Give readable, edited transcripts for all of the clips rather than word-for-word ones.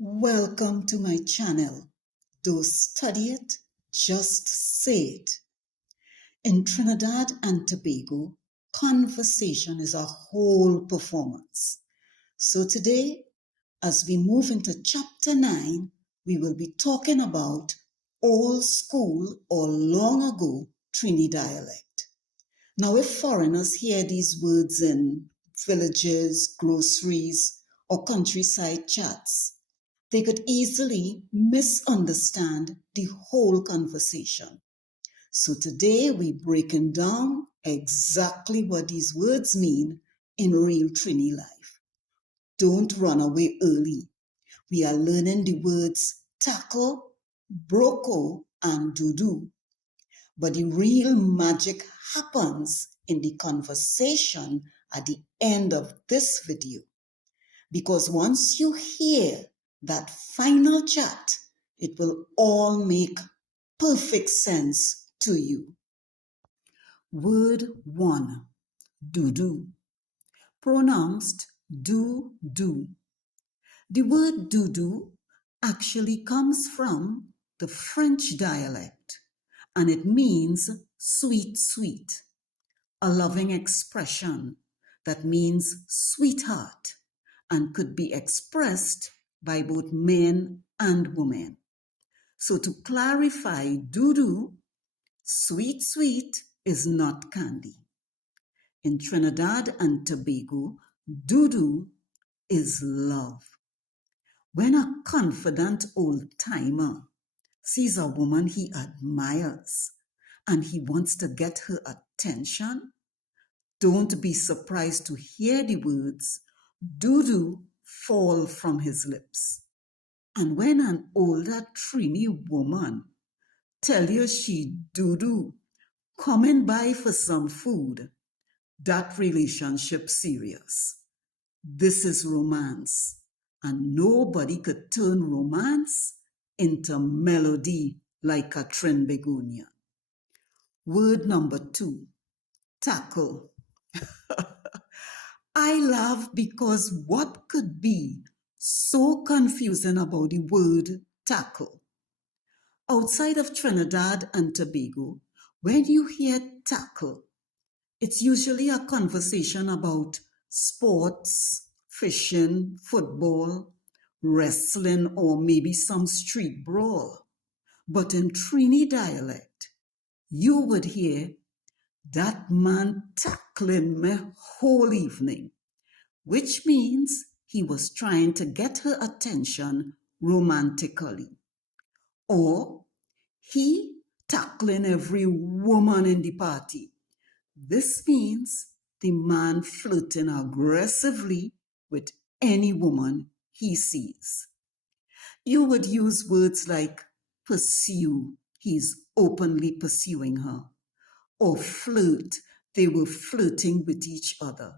Welcome to my channel. Don't study it, just say it. In Trinidad and Tobago, conversation is a whole performance. So today, as we move into chapter 9, we will be talking about old school or long ago Trini dialect. Now, if foreigners hear these words in villages, groceries, or countryside chats, they could easily misunderstand the whole conversation. So today we're breaking down exactly what these words mean in real Trini life. Don't run away early. We are learning the words tackle, broco, and do. But the real magic happens in the conversation at the end of this video. Because once you hear that final chat, it will all make perfect sense to you. Word 1, do. Pronounced do. The word do actually comes from the French dialect, and it means sweet, a loving expression that means sweetheart and could be expressed by both men and women. So to clarify, do, sweet is not candy. In Trinidad and Tobago, do is love. When a confident old-timer sees a woman he admires and he wants to get her attention, don't be surprised to hear the words do fall from his lips. And when an older Trini woman tell you she do coming by for some food, that relationship serious. This is romance, and nobody could turn romance into melody like a Trin begonia. Word number 2, tackle. I laugh because what could be so confusing about the word tackle? Outside of Trinidad and Tobago, when you hear tackle, it's usually a conversation about sports, fishing, football, wrestling, or maybe some street brawl. But in Trini dialect, you would hear, that man tackling me whole evening, which means he was trying to get her attention romantically. Or he tackling every woman in the party. This means the man flirting aggressively with any woman he sees. You would use words like pursue, he's openly pursuing her, or flirt, they were flirting with each other.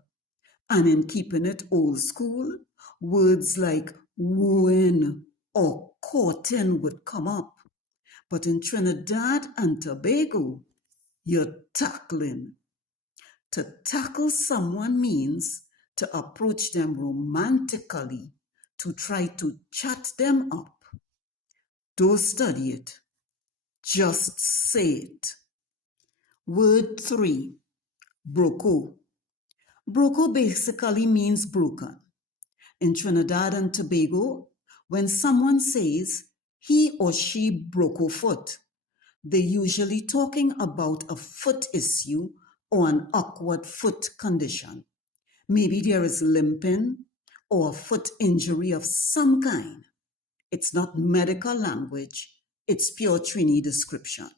And in keeping it old school, words like wooing or courting would come up. But in Trinidad and Tobago, you're tackling. To tackle someone means to approach them romantically, to try to chat them up. Don't study it, just say it. Word 3, broco. Broco basically means broken. In Trinidad and Tobago, when someone says he or she broke a foot, they're usually talking about a foot issue or an awkward foot condition. Maybe there is limping or a foot injury of some kind. It's not medical language, it's pure Trini description.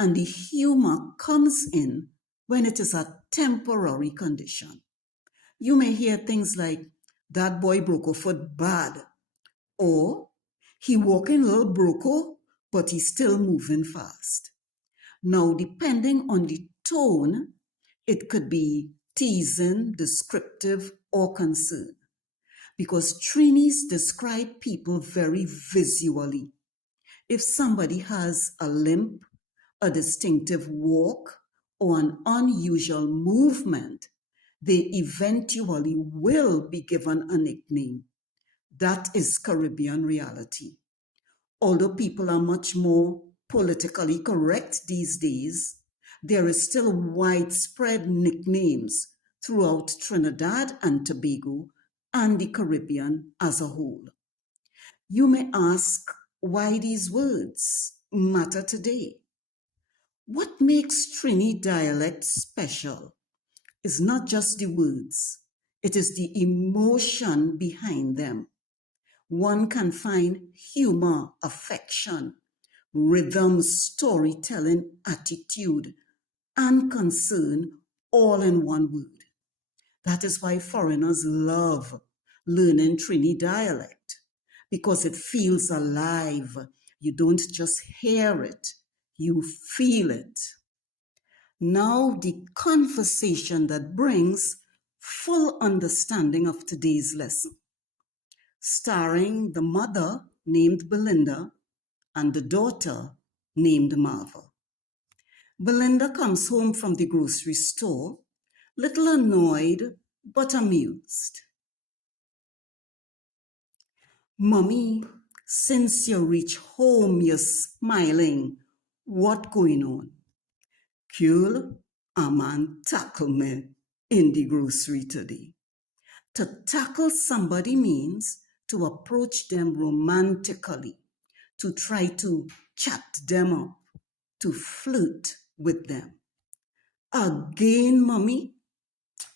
And the humor comes in when it is a temporary condition. You may hear things like, that boy broke a foot bad, or he walking a little broke, but he's still moving fast. Now, depending on the tone, it could be teasing, descriptive, or concern. Because Trinis describe people very visually. If somebody has a limp, a distinctive walk, or an unusual movement, they eventually will be given a nickname. That is Caribbean reality. Although people are much more politically correct these days, there is still widespread nicknames throughout Trinidad and Tobago and the Caribbean as a whole. You may ask why these words matter today. What makes Trini dialect special is not just the words, it is the emotion behind them. One can find humor, affection, rhythm, storytelling, attitude, and concern all in one word. That is why foreigners love learning Trini dialect, because it feels alive. You don't just hear it, you feel it. Now, the conversation that brings full understanding of today's lesson, starring the mother named Belinda and the daughter named Marva. Belinda comes home from the grocery store, little annoyed but amused. Mommy, since you reach home, you're smiling. What going on? Girl, a man tackle me in the grocery today. To tackle somebody means to approach them romantically, to try to chat them up, to flirt with them. Again, mommy?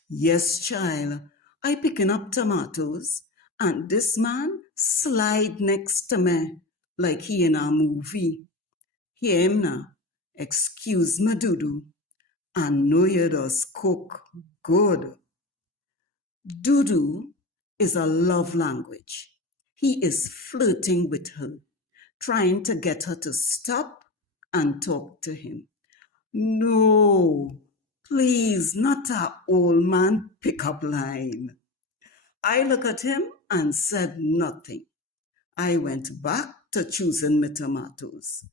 Yes, child. I picking up tomatoes and this man slide next to me like he in a movie. Hear him now. Excuse me, Dudu. I know you does cook good. Dudu is a love language. He is flirting with her, trying to get her to stop and talk to him. No, please, not a old man pickup line. I looked at him and said nothing. I went back to choosing my tomatoes,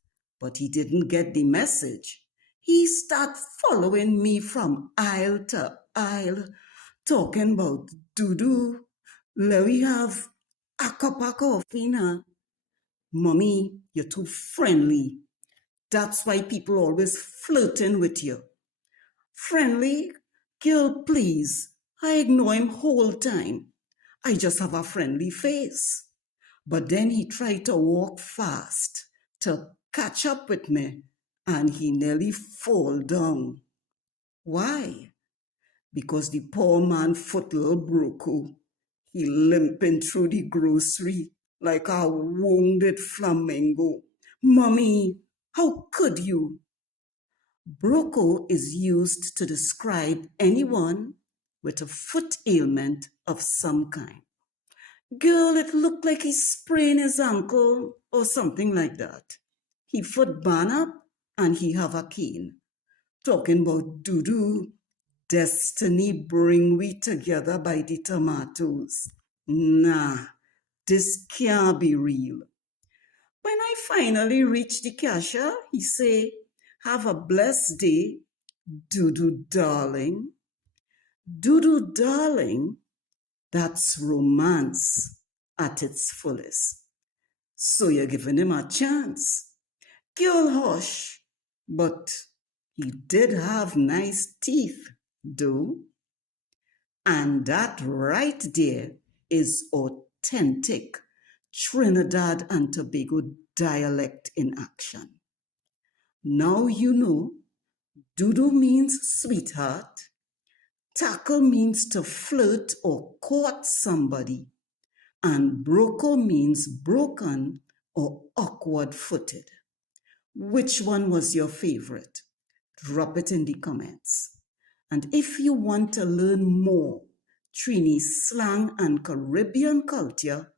but he didn't get the message. He started following me from aisle to aisle, talking about Dudu. Let we have a cup of coffee now. Mommy, you're too friendly. That's why people always flirting with you. Friendly? Girl, please. I ignore him whole time. I just have a friendly face. But then he tried to walk fast to catch up with me and he nearly fall down. Why? Because the poor man foot little broke. He limping through the grocery like a wounded flamingo. Mommy, how could you? Broco is used to describe anyone with a foot ailment of some kind. Girl, it looked like he sprained his ankle or something like that. He foot band up and he have a cane. Talking about Dudu, destiny bring we together by the tomatoes. Nah, this can't be real. When I finally reached the cashier, he say, have a blessed day, Dudu darling. Dudu darling, that's romance at its fullest. So you're giving him a chance. Girl, hush. But he did have nice teeth, though. And that right there is authentic Trinidad and Tobago dialect in action. Now you know, Dudu means sweetheart, tackle means to flirt or court somebody, and broco means broken or awkward footed. Which one was your favorite? Drop it in the comments. And if you want to learn more Trini slang and Caribbean culture,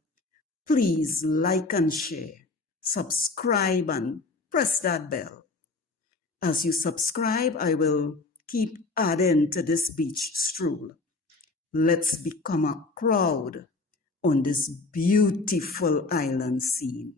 please like and share, subscribe and press that bell. As you subscribe, I will keep adding to this beach stroll. Let's become a crowd on this beautiful island scene.